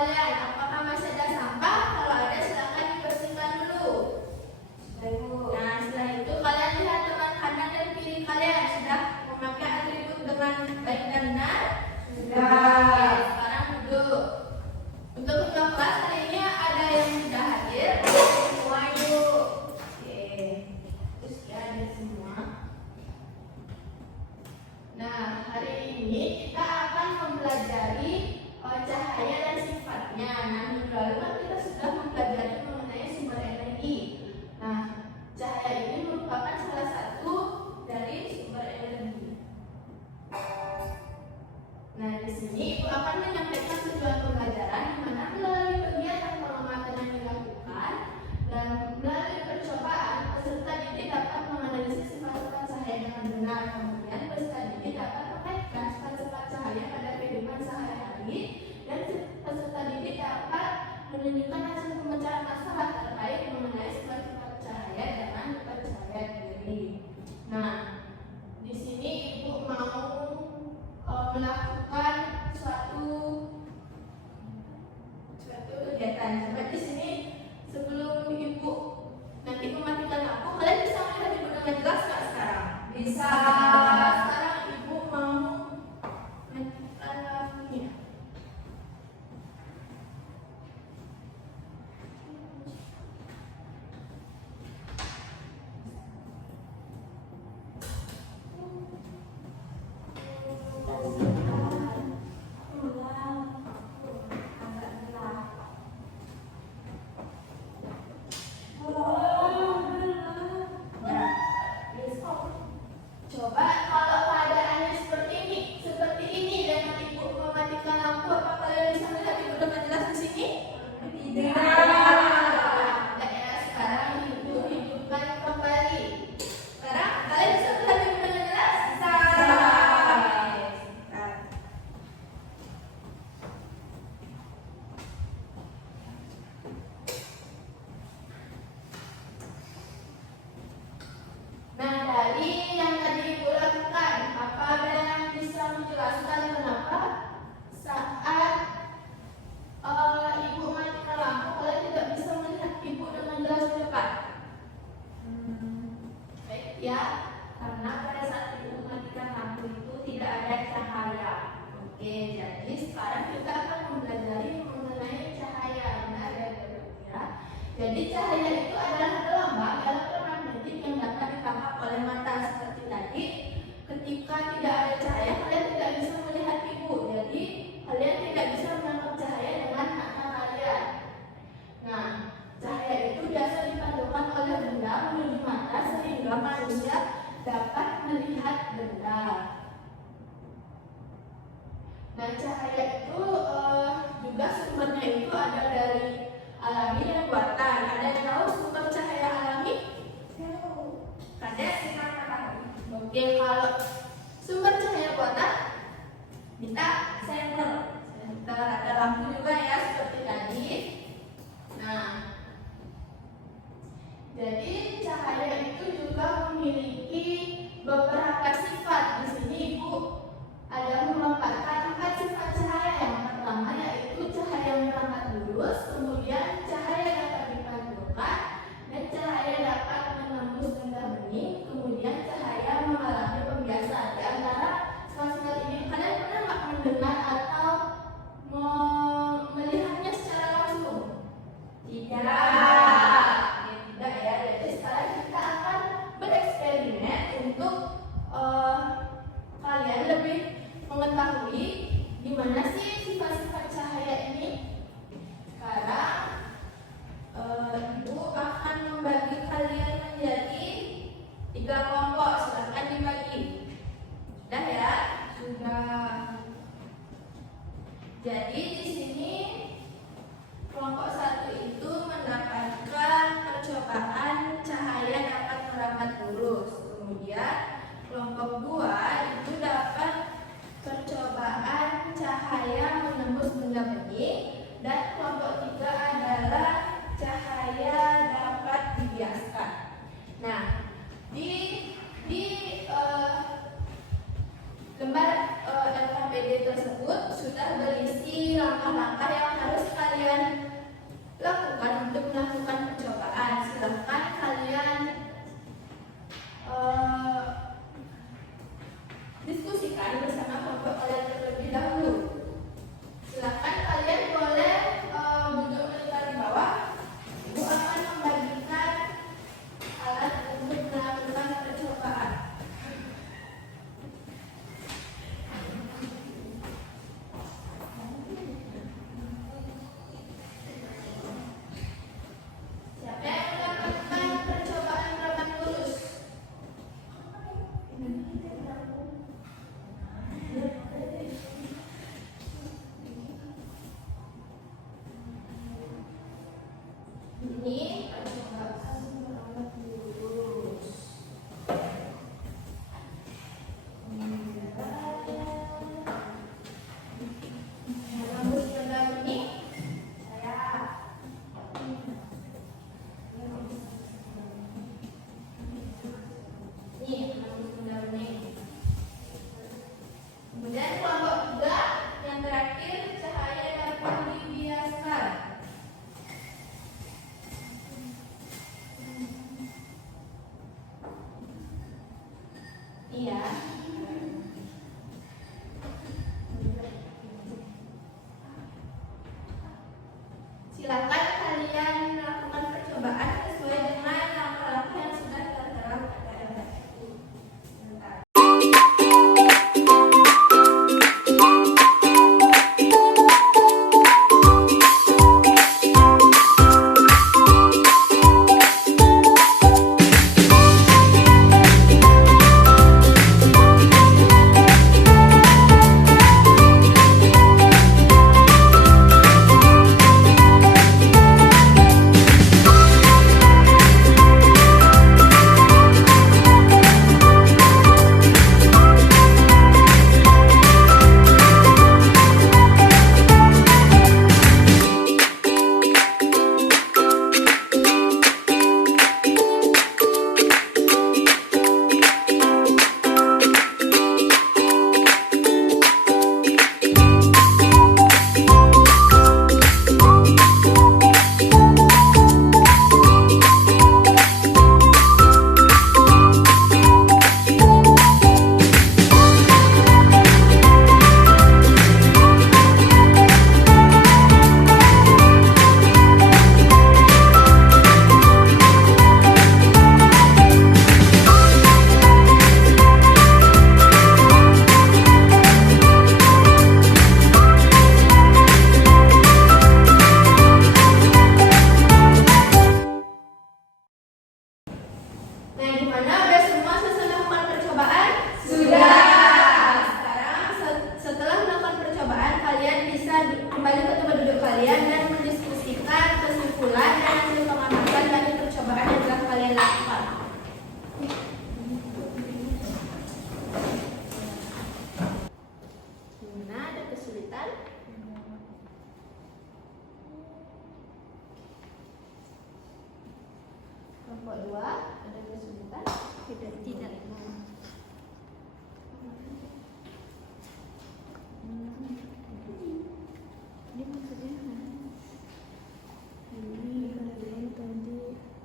kalian, apakah masih ada sampah? Kalau ada silakan dibersihkan dulu. Nah, setelah itu kalian lihat teman kanan dan kiri kalian sudah memakai atribut dengan baik dan benar? Sudah. Oke, sekarang duduk. Untuk ketua kelas hari ini ada yang sudah hadir, semua yuk. Oke, terus ya ada semua. Nah, hari ini kita akan mempelajari cahaya dan sifatnya. Nah, minggu lalu kan kita sudah mempelajari mengenai sumber energi. Nah, cahaya ini merupakan salah satu dari sumber energi. Nah, di sini Ibu akan menyampaikan tujuan pembelajaran di mana melalui kegiatan pengamatan yang dilakukan dan melalui percobaan peserta didik dapat menganalisis sifat-sifat cahaya dengan benar. Kemudian peserta didik dapat mengaitkan sifat-sifat cahaya pada kehidupan sehari-hari dan peserta didik dapat menunjukkan hasil pemecahan masalah terkait mengenai sifat-sifat cahaya dengan percaya diri. Nah, di sini Ibu mau melakukan suatu kegiatan. Coba di sini sebelum Ibu nanti mematikan lampu, kalian bisa melihat Ibu dengan jelas nggak sekarang? Bisa. Sekarang Ibu mau matikan lampunya. Coba kalau keadaannya seperti ini dengan Ibu mematikan lampu, apa kalian bisa melihat Ibu dengan jelas di sini? Tidak. Tidak ya, sekarang Ibu hidupkan kembali. Sekarang kalian bisa melihat Ibu dengan jelas? Bisa. Nah, dari yang tadi Ibu lakukan, apa ada yang bisa menjelaskan kenapa saat Ibu matikan lampu kalian tidak bisa melihat Ibu dengan jelas di depan? Baik ya, karena pada saat Ibu matikan lampu itu tidak ada cahaya. Oke, jadi sekarang kita akan mempelajari mengenai cahaya. Benar ya? Jadi cahaya itu adalah gelombang elektromagnetik yang dapat ditangkap oleh mata. Seperti tadi, ketika tidak ada cahaya kalian tidak bisa melihat Ibu. Jadi kalian tidak bisa menangkap cahaya dengan mata kalian. Nah, cahaya itu biasa dipantulkan oleh benda menuju mata sehingga manusia dapat melihat benda. Nah, cahaya itu juga sumbernya itu ada dari alami dan buatan. Ada yang tahu sumber cahaya alami? Ada? Oke, kalau sumber cahaya buatan kita senter ada lampu juga ya seperti tadi. Nah, jadi cahaya itu juga memiliki beberapa sifat. Di sini Ibu ada memaparkan 4 sifat cahaya. Yang pertama yaitu cahaya yang berangkat lurus, kemudian cahaya dapat dipantulkan, dan cahaya dapat menembus benda bening, kemudian cahaya mengalami pembiasaan. Di antara sifat-sifat ini kalian pernah nggak mendengar Silakan kalian melakukan percobaan sesuai dengan langkah-langkah yang sudah tertera pada gambar itu. Sebentar. Nah, gimana? Udah semua selesai melakukan percobaan? Sudah. Sekarang setelah melakukan percobaan, kalian bisa kembali ke tempat duduk kalian dan mendiskusikan kesimpulan dan hasil pengamatan dari percobaan yang telah kalian lakukan. Gimana? Ada kesulitan? Kelompok 2 ada kesulitan? Tidak. Ini maksudnya ini kalian tadi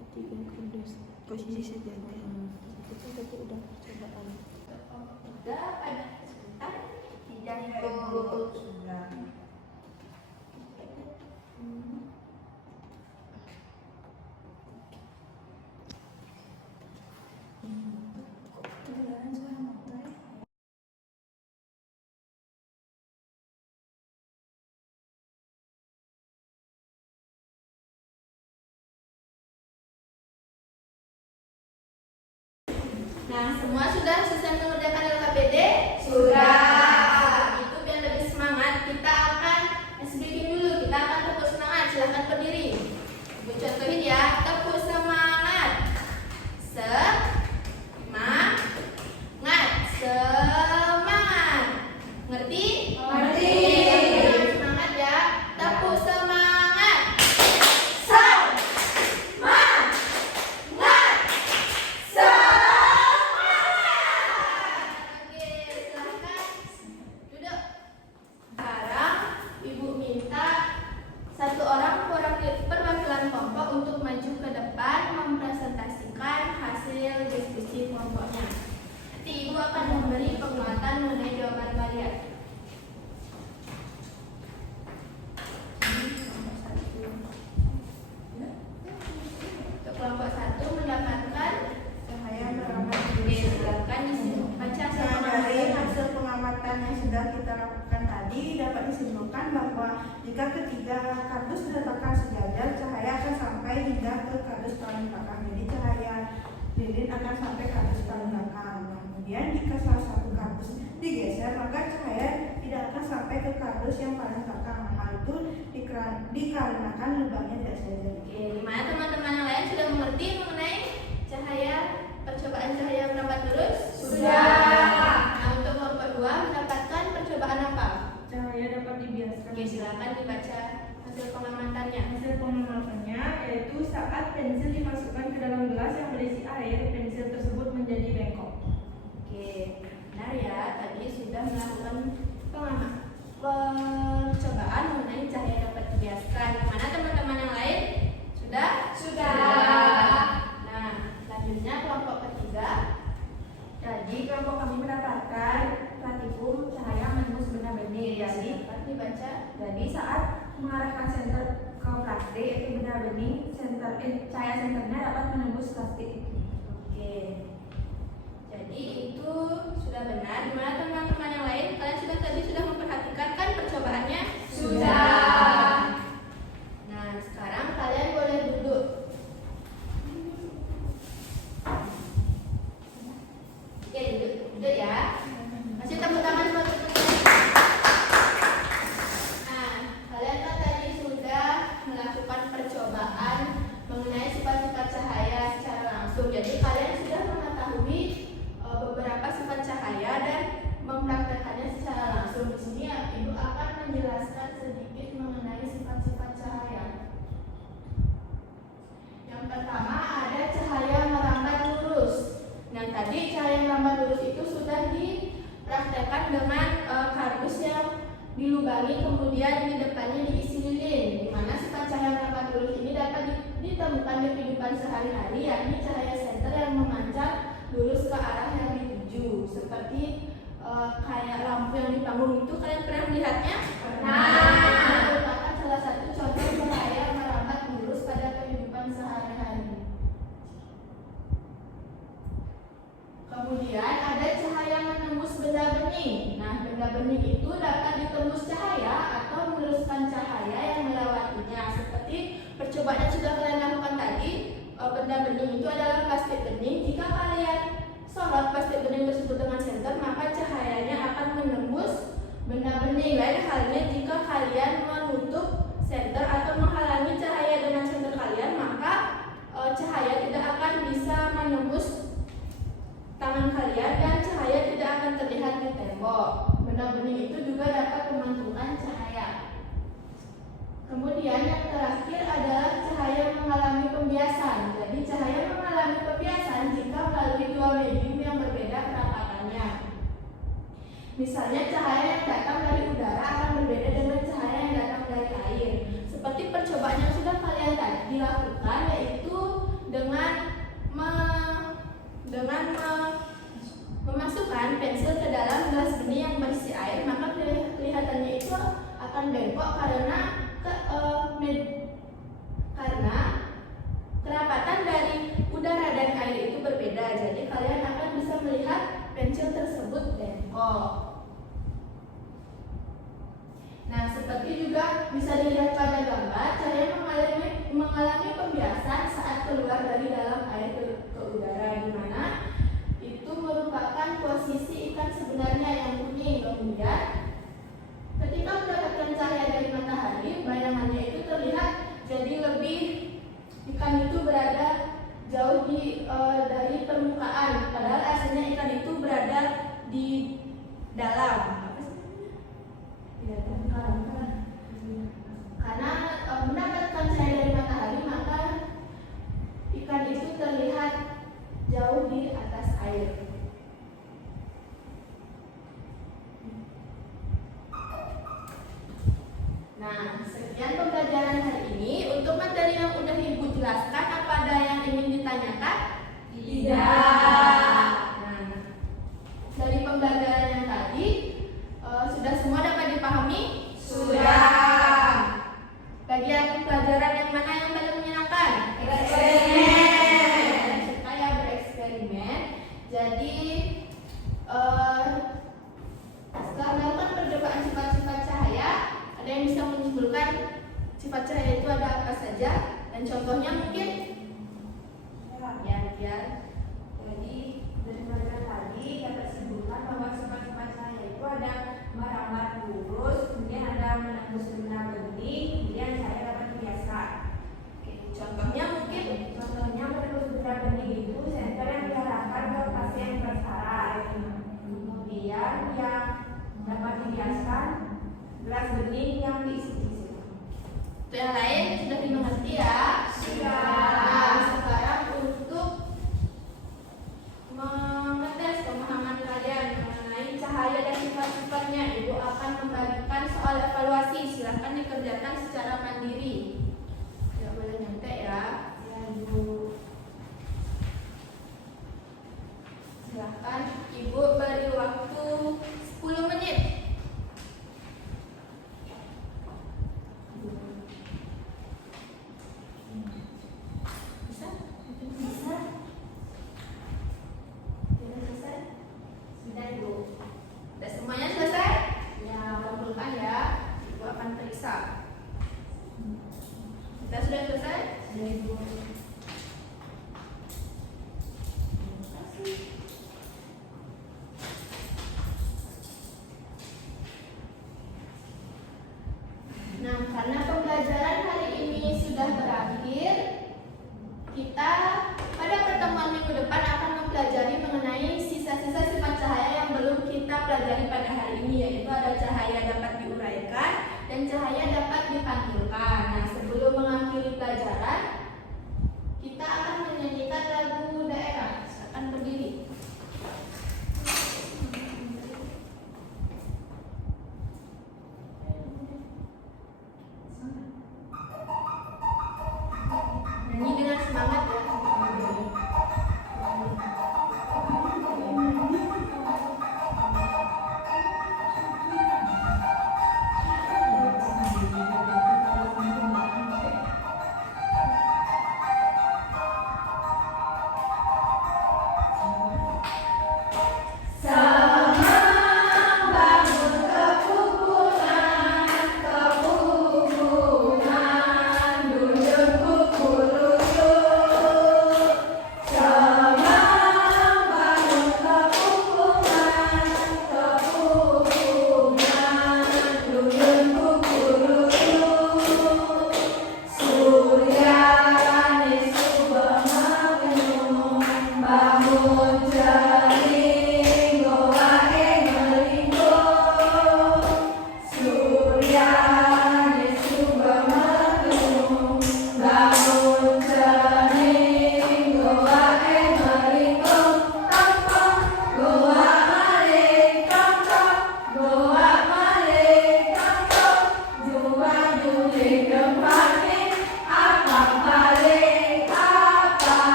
ketiga kardus posisi sejajar itu tadi udah percobaan. Kelompok 3 ada kesulitan? Tidak. Sudah. Nah, semua sudah selesai mengerjakan LKPD? Sudah. Itu biar lebih semangat, kita akan speaking dulu. Kita akan tepuk semangat. Silahkan berdiri. Ibu contohin ya. Tepuk semangat. Semangat. Semangat. Ngerti? Ngerti. Semangat ya. Tepuk semangat. Satu orang perwakilan kelompok untuk maju ke depan mempresentasikan hasil diskusi kelompoknya. Nanti Ibu akan memberi penguatan mengenai jawaban kalian. Untuk kelompok 1 mendapatkan Cahaya merambat silakan baca dari hasil pengamatan yang sudah kita lakukan tadi dapat disimpulkan bahwa jika ketiga kardus diletakkan sejajar, cahaya akan sampai hingga ke kardus paling belakang. Jadi cahaya lilin akan sampai kardus paling belakang. Kemudian jika salah satu kardus digeser, maka cahaya tidak akan sampai ke kardus yang paling belakang. Hal itu dikarenakan lubangnya tidak sejajar. Oke, gimana teman-teman yang lain sudah mengerti mengenai cahaya, percobaan cahaya merambat lurus? Sudah. Nah, untuk kelompok 2 mendapatkan percobaan apa? Cahaya dapat dibiaskan. Oke, silakan dibaca hasil pengamatannya. Hasil pengamatannya yaitu saat pensil dimasukkan ke dalam gelas yang berisi air, pensil tersebut menjadi bengkok. Oke, benar ya. Tadi sudah melakukan percobaan mengenai cahaya dapat dibiaskan. Mana teman-teman yang lain? Sudah? Nah, selanjutnya kelompok ketiga. Jadi kelompok kami mendapatkan platifum cahaya menembus benda benih. Dapat dibaca. Jadi saat mengarahkan senter ke plastik yaitu benda bening, cahaya senternya dapat menembus plastik itu. Oke. Jadi itu sudah benar. Gimana teman-teman yang lain? Kalian sudah memperhatikan kan percobaannya? Sudah. Nah, sekarang kalian boleh duduk. Oke, duduk ya. Masih tepuk tangan buat teman-teman. Nah, kalian kan tadi sudah melakukan percobaan mengenai sifat-sifat cahaya secara langsung. Jadi kalian sudah mengetahui beberapa sifat cahaya dan mempraktekannya secara langsung. Di sini Ibu akan menjelaskan sedikit mengenai sifat-sifat cahaya. Yang pertama ada cahaya merambat lurus. Nah, tadi cahaya merambat lurus itu sudah dipraktekkan dengan kardus yang dilubangi kemudian di depannya diisi lilin. Di mana sifat cahaya merambat lurus ini dapat ditemukan di kehidupan sehari-hari, yakni cahaya senter yang memancar lurus ke arah yang dituju. Seperti kayak lampu yang di panggung itu, kalian pernah melihatnya? Nah, merupakan salah satu contoh cahaya merambat lurus pada kehidupan sehari-hari. Kemudian ada cahaya menembus benda bening. Nah, benda bening itu dapat ditembus cahaya atau meneruskan cahaya yang melewatinya. Seperti percobaan yang sudah kalian lakukan tadi, benda bening itu adalah plastik bening. Jika kalian sorot plastik bening tersebut dengan senter, maka cahayanya akan menembus benda bening. Lain halnya jika kalian menutup senter atau menghalangi cahaya dengan senter kalian, maka cahaya tidak akan bisa menembus tangan kalian dan cahaya tidak akan terlihat di tembok. Benda bening itu juga dapat memantulkan cahaya. Kemudian yang terakhir adalah cahaya mengalami pembiasan. Jadi cahaya mengalami pembiasan jika melalui dua medium yang berbeda kerapatannya. Misalnya cahaya yang datang dari udara akan berbeda dengan cahaya yang datang dari air. Seperti percobaan yang sudah kalian tadi dilakukan, yaitu dengan memasukkan pensil ke dalam gelas benih yang berisi air, maka kelihatannya itu akan bengkok karena kerapatan dari udara dan air itu berbeda. Jadi kalian akan bisa melihat pensil tersebut bengkok. Nah, seperti juga bisa dilihat pada gambar, cahaya mengalami pembiasan saat keluar dari dalam air ke udara, di mana itu merupakan posisi ikan sebenarnya yang kuning. Kemudian ketika mendapatkan cahaya dari matahari, bayangannya itu terlihat jadi lebih, ikan itu berada jauh dari permukaan, padahal aslinya ikan itu berada di dalam. Karena mendapatkan cahaya dari matahari, maka ikan itu terlihat jauh di atas air. Nah, sekian pembelajaran hari ini. Untuk materi yang udah Ibu jelaskan, apa ada yang ingin ditanyakan? Tidak. Nah, dari pembelajaran yang tadi, sudah semua dapat dipahami? Sudah. Bagian pelajaran yang mana yang paling menyenangkan? Eksperimen. Saya bereksperimen. Jadi setelah melakukan percobaan sifat-sifat cahaya, ada yang bisa menyimpulkan sifat cahaya itu ada apa saja, dan contohnya mungkin ya biar. Jadi dari pelajaran tadi dapat simpulkan bahwa sifat-sifat cahaya itu ada merambat lurus, kemudian ada menembus benda bening, kemudian cahaya dapat dibiaskan. Oke, contohnya menembus benda bening itu senter yang diarahkan ke lokasi yang bersyarat. Kemudian yang dapat dibiaskan gelas bening yang diisi tisu. Yang lain sudah dimengerti ya? Sudah. Nah, sekarang untuk mengetes pemahaman kalian mengenai cahaya dan sifat-sifatnya, Ibu akan membagikan soal evaluasi Kita sudah selesai? Sudah Ibu. Nah, karena pembelajaran hari ini sudah berakhir, kita pada pertemuan minggu depan akan mempelajari mengenai sisa-sisa sifat cahaya yang belum kita pelajari pada hari ini, yaitu ada cahaya dapat diuraikan dan cahaya dapat dipantulkan. Nah, sebelum mengakhiri pelajaran, kita akan menyanyikan lagu daerah. Silakan berdiri. Nyanyi dengan semangat ya.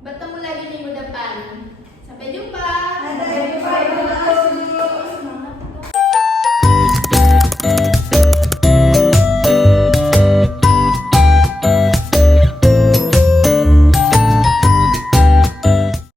Bertemu lagi minggu depan. Sampai jumpa.